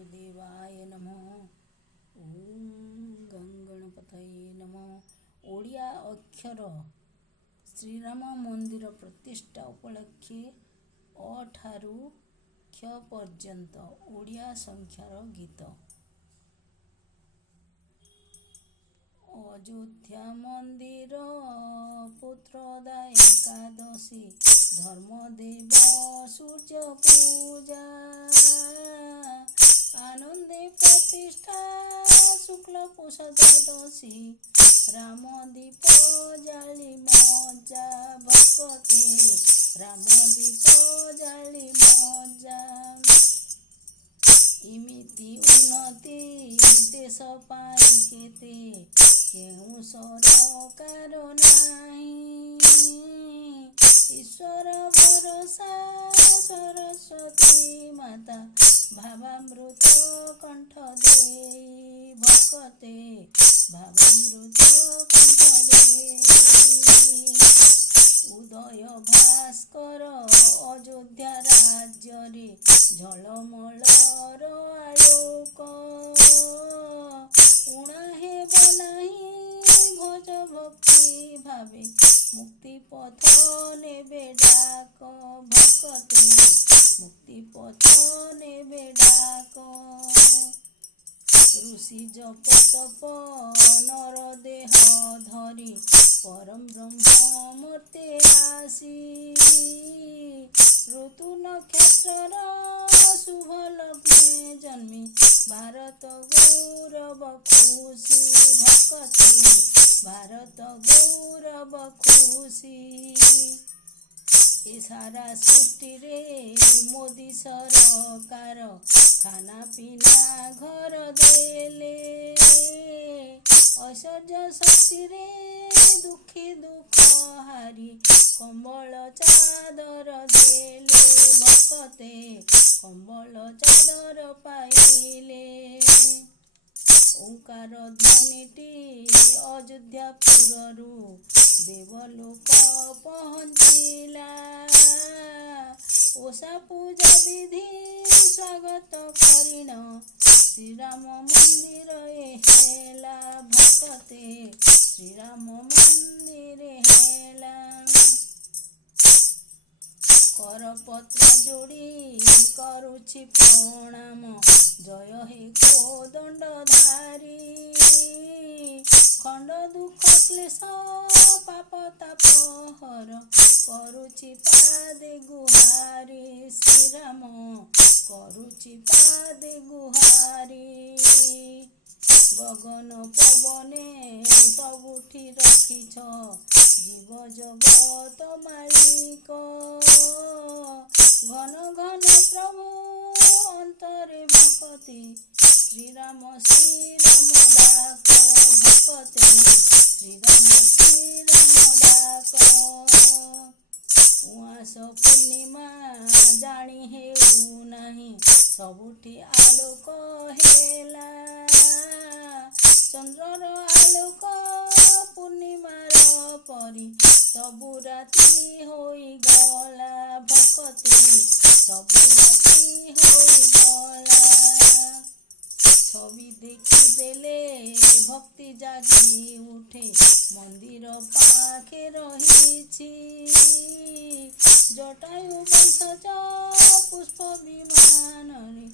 गुरुदेवाय नमः। ओम गणपतये नमः। ओडिया अक्षर श्रीराम मंदिर प्रतिष्ठा उपलक्षे अ ठारू क्ष पर्यंत ओडिया संख्यार गीत। अयोध्या मंदिर पुत्रदा एकादशी धर्मदेव सूर्य पूजा आनंदे प्रतिष्ठा शुक्ल पुष द्वादशी राम दीप जाली मजा भक्ते राम दीप जाली मजा इमिति उन्नति देश पाई केते केउ सरकार नाही ईश्वर भरोसा सरस्वती माता भावामृत कंठ देई भक्ते भावामृत कंठ देई उदय भास्कर अयोध्या राज्य रे झलमलर आलोक उणा हेब नाही भज भक्ति भावे मुक्ति पथ नेबे डाक भक्ते मुक्ति पथ नेबे डाक ऋषि जप तप नर देह धरी परम ब्रह्म मूर्ते आसी ऋतु नक्षत्र शुभ लग्ने जन्मी भारत गौरव खुशी भक्ते भारत गौरव खुशी ए सारा सृष्टि रे मोदी सरकार खाना पीना घर देले ऐश्वर्य शक्ति रे दुखी दुख हारी कंबल चादर देले भक्ते कंबल चादर पाइले ओंकार ध्वनिटी अयोध्यापुरु देवलोक पहुँचिला ओषा पूजा विधि स्वागत करिण श्रीराम मंदिर हेला भक्ते श्रीराम मंदिर हेला करपत्र जोड़ी करुछि प्रणाम जय हे कोदंडधारी खंड दुख क्लेश पाप ताप हर करुछि पादे गुहारी श्रीराम करुछि पादे गुहारी गगन पवने सबुठी रखिछ जीव जगत मालिक घन घन प्रभु अंतरे भक्ति श्रीराम श्रीराम डाक भक्ते श्रीराम श्रीराम डाक उआस पूर्णिमा जानी हेउ नाही सबुठी आलोक हेला चंद्रर आलोक पूर्णिमार परी सबु राति होई गला भक्ते सबु राति होई गला छवि देखी देले भक्ति जागी उठे मंदिर पाखे रहिछि जटायु वंशज पुष्प विमान रे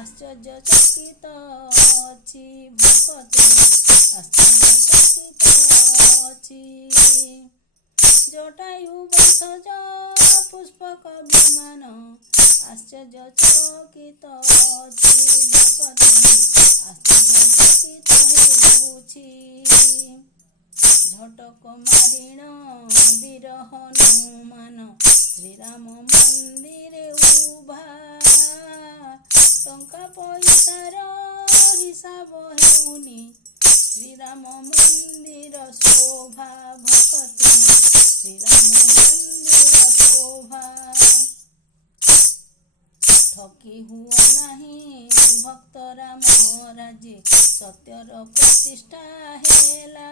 आश्चर्य चकित अछि भक्ते आश्चर्य चकित अछि जटायु वंशज पुष्पक विमान आश्चर्य चकित अछि भक्ते आश्चर्य चकित हेउछि झटक मारिण वीर हनुमान श्रीराम मंदिरे उभा टंका पैसार हिसाब हेउनी श्रीराम मंदिर शोभा भक्ते श्रीराम मंदिर शोभा ठकी हुओ नाही भक्त राम राजे सत्यर प्रतिष्ठा हेला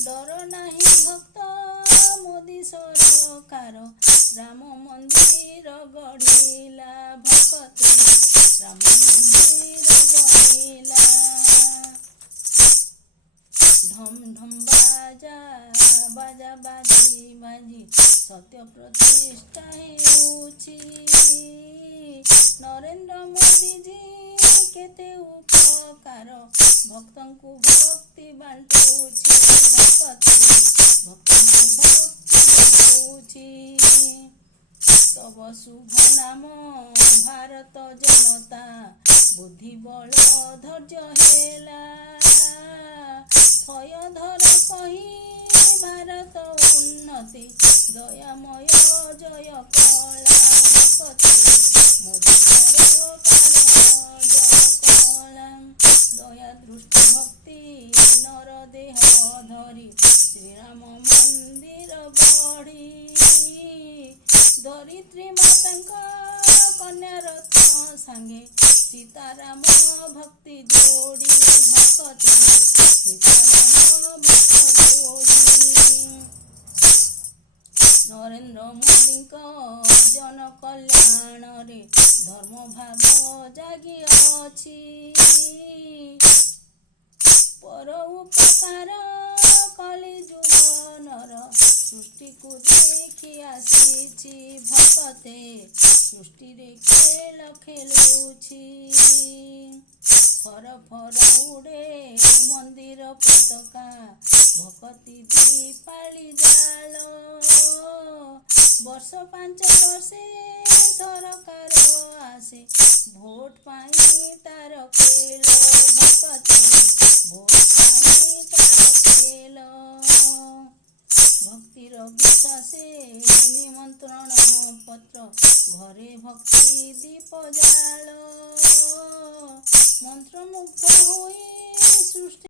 डर नाही भक्त मोदी सरकार राम मंदिर गढ़िला भक्ते ରାମ ମନ୍ଦିର ଗଢ଼ିଲା। ଢମ୍ ଢମ୍ ବାଜା ବାଜା ବାଜି ବାଜି ସତ୍ୟ ପ୍ରତିଷ୍ଠା ହେଉଛି। ନରେନ୍ଦ୍ର ମୋଦିଜୀ କେତେ ଉପକାର ଭକ୍ତଙ୍କୁ ଭକ୍ତି ବାଣ୍ଟୁଛି। ଭକ୍ତଙ୍କୁ ଭକ୍ତି ବାଣ୍ଟୁଛି। ତବ ଶୁଭ ନାମ ଭାରତ ଜନତା ବୁଦ୍ଧି ବଳ ଧୈର୍ଯ୍ୟ ହେଲା। ଥୟ ଧର କହି ଭାରତ ଉନ୍ନତି ଦୟାମୟ ଜୟ କଳା। ଭକତେ ମୋଦି ସରକାର ଜୟ କଳା। ଦୟା ଦୃଷ୍ଟି ଭକ୍ତି ନର ଦେହ ଧରି ଶ୍ରୀରାମ ମନ୍ଦିର ଗଢ଼ି। ଧରିତ୍ରୀ ମାତାଙ୍କ କନ୍ୟା ରତ୍ନ ସାଙ୍ଗେ ସୀତାରାମ ଭକ୍ତି ଯୋଡ଼ି। ଭକତେ ସୀତାରାମ ଭକ୍ତ ଯୋଡ଼ି। ନରେନ୍ଦ୍ର ମୋଦିଙ୍କ ଜନ କଲ୍ୟାଣରେ ଧର୍ମ ଭାବ ଜାଗି ଅଛି। ପର ଉପକାର କଳି ଯୁଗନର ସୃଷ୍ଟିକୁ ଦେଖି ଆସିଛି। ଭକତେ ସୃଷ୍ଟିରେ ଖେଳ ଖେଳୁଛି। ଫର ଫର ଉଡ଼େ ମନ୍ଦିର ପତାକା ଭକତି ଦୀପାଳି ଜାଳ। ବର୍ଷ 5 ବର୍ଷେ ସରକାର ଆସେ ଭୋଟ ପାଇଁ ତାର ଖେଳ। ଭକତେ ଭୋଟ ପାଇଁ ତାର ଖେଳ। ଭକ୍ତିର ବିଶ୍ୱାସେ ନିମନ୍ତ୍ରଣ ପତ୍ର ଘରେ ଭକ୍ତି ଦୀପ ଜାଳ। ମନ୍ତ୍ରମୁଗ୍ଧ ହୋଇ ସୃଷ୍ଟି